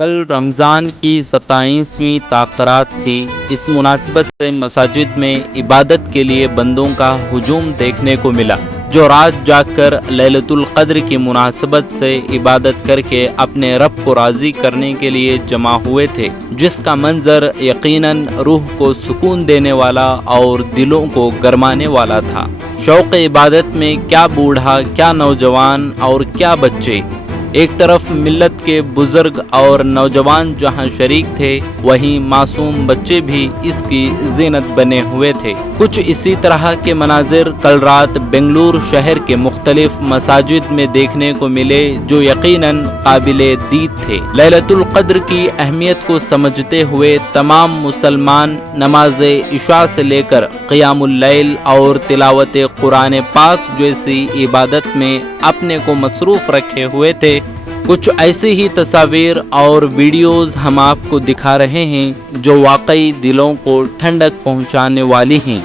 कल रमज़ान की 27वीं ताक़रात थी। इस मुनासिबत से मसाजिद में इबादत के लिए बंदों का हुजूम देखने को मिला, जो रात जागकर लैलतुल क़द्र की मुनासिबत से इबादत करके अपने रब को राज़ी करने के लिए जमा हुए थे, जिसका मंज़र यकीनन रूह को सुकून देने वाला और दिलों को गरमाने वाला था। शौक़ इबादत में क्या बूढ़ा, क्या नौजवान और क्या बच्चे, एक तरफ मिल्लत के बुजुर्ग और नौजवान जहां शरीक थे, वहीं मासूम बच्चे भी इसकी ज़ीनत बने हुए थे। कुछ इसी तरह के मनाजिर कल रात बेंगलुरु शहर के मुख्तलिफ मसाजिद में देखने को मिले, जो यकीनन काबिले दीद थे। लैलतुल क़द्र की अहमियत को समझते हुए तमाम मुसलमान नमाज इशा से लेकर क़ियामुल लैल और तिलावत कुरान पाक जैसी इबादत में अपने को मसरूफ़ रखे हुए थे। कुछ ऐसी ही तस्वीर और वीडियोज़ हम आपको दिखा रहे हैं जो वाकई दिलों को ठंडक पहुंचाने वाली हैं।